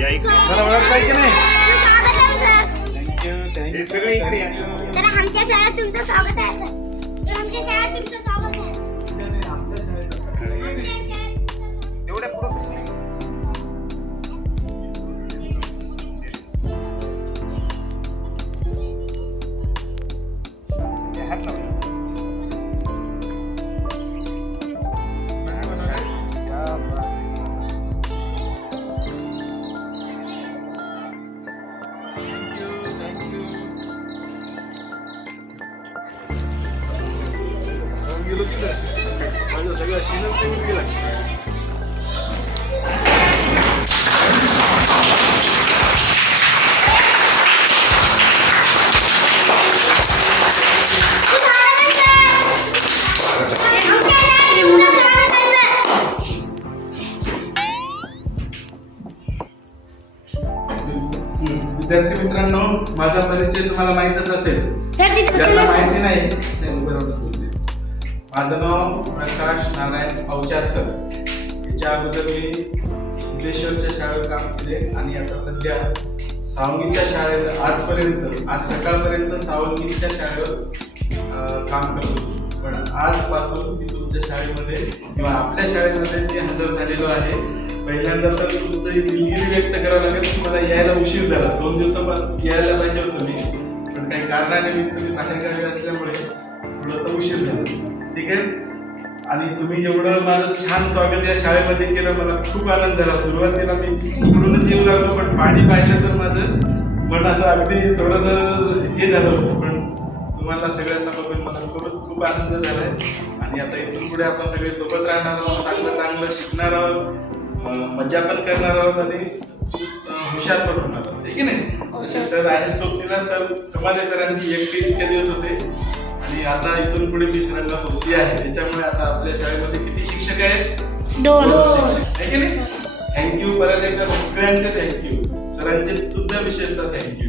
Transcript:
मला ओळखताय की नाही? स्वागत आहे सर. थँक्यू थँक्यू सगळे इकडे या. तर आमच्या शाळेत तुमचं स्वागत आहे सर. तर आमच्या शाळेत तुमचं स्वागत आहे. आमच्या शाळेत एवढ्या पुढं कसं नाही? हे हात लावा. क्या बात है. Thank you. गेलो तिथं माझं सगळं शिनच निघून गेला. विद्यार्थी मित्रांनो, माझा परिचय तुम्हाला माहीतच असेल. ज्यांना माहिती नाही बरोबर बोलते. माझं नाव प्रकाश नारायण अवचार सर. याच्या अगोदर मी सिद्धेश्वरच्या शाळेत काम केले आणि आता सध्या सावंगीच्या शाळेत आज सकाळपर्यंत सावंगीच्या शाळेवर काम करतो. पण आजपासून मी तुमच्या शाळेमध्ये किंवा आपल्या शाळेमध्ये मी हजर झालेलो आहे. पहिल्यांदा तर तुमचं दिलगिरी व्यक्त करावं लागेल की मला यायला उशीर झाला. 2 दिवसापासून यायला पाहिजे होतं मी, पण काही कारणानिमित्त मी बाहेरगावी असल्यामुळे थोडंसं उशीर झाला. ठीक आहे. आणि तुम्ही एवढं माझं छान स्वागत या शाळेमध्ये केलं, मला खूप आनंद झाला. सुरुवातीला मी इकडूनच येऊ लागलो, पण पाणी पाहिलं तर माझं मन असं अगदी थोडंसं हे झालं होतं. पण तुम्हाला सगळ्यांना बघून मला खूप आनंद झाला आहे. आणि आता इथून पुढे आपण सगळे सोबत राहणार आहोत, चांगलं शिकणार आहोत, मजा पण करणार आहोत आणि हुशार पण होणार आहोत. ठीक आहे नाही. तर आहे सोबतीला सर कमाले सरांची एकटी इतके दिवस होते आणि आता इथून पुढे मी सरांना सोबती आहे. त्याच्यामुळे आता आपल्या शाळेमध्ये किती शिक्षक आहेत? 2. आहे की नाही. थँक्यू. परत एकदा सगळ्यांचे थँक्यू. सरांचे सुद्धा विशेषतः थँक्यू.